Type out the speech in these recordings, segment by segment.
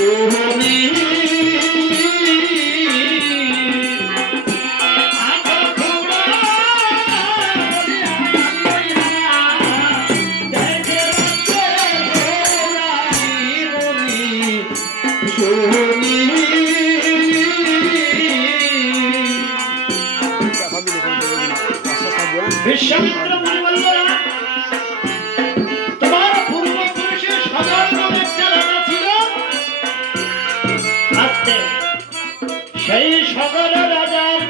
শোনি বিশ্বামিত্র মুনি বললেন তোমার পূর্বপুরুষে সগর নামে একটা রাজা ছিল। আজকে সেই সগর রাজার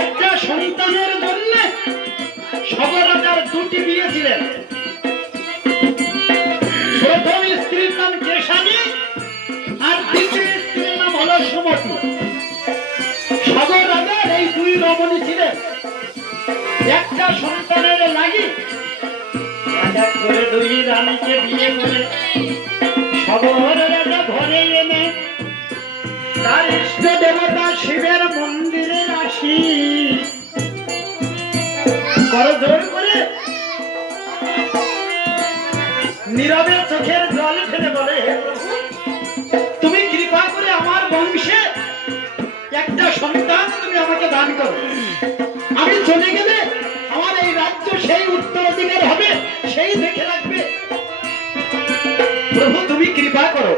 একটা সন্তানের জন্য সগর রাজার দুটি বিয়ে ছিলেন। প্রথম স্ত্রীর নাম কেশানী আর দ্বিতীয় স্ত্রীর নাম হলো সুমতি। সগর রাজার এই দুই রমণী ছিলেন। একটা সন্তানের লাগি এক এক করে দুই রানীকে বিয়ে করে সগর রাজা ঘরে এনে তার ইষ্ট দেবতা শিবের মন্দিরে আসি করজোড় করে নীরবে চোখের জল ফেলে বলে, তুমি কৃপা করে আমার বংশে একটা সন্তান তুমি আমাকে দান করো। আমি চলে গেলে আমার এই রাজ্য সেই উত্তরাধিকার হবে, সেই দেখে রাখবে। প্রভু তুমি কৃপা করো।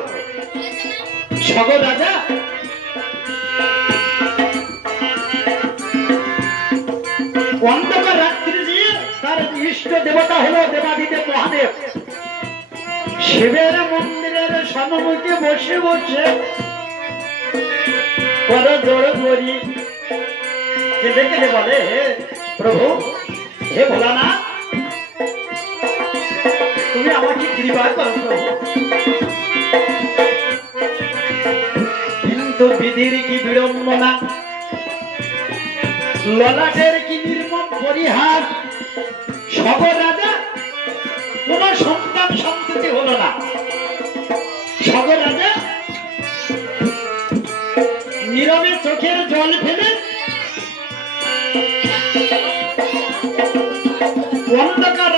সগর রাজা অন্ধকার রাত্রি দিয়ে তার ইষ্ট দেবতা হলো দেবাদিদেব মহাদেব শিবের মন্দিরের সম্মুখে বসে বসে করজোড় করি কেঁদে কেঁদে বলে, প্রভু হে ভোলানাথ তুমি আমাকে কৃপা করো প্রভু। কিন্তু বিধির কি বিড়ম্বনা, ললাটের কি নির্মম পরিহার। সগর রাজা কোন সন্তান সন্ততি হলো না। সগর রাজা নীরবে চোখের জল ফেলে অন্ধকার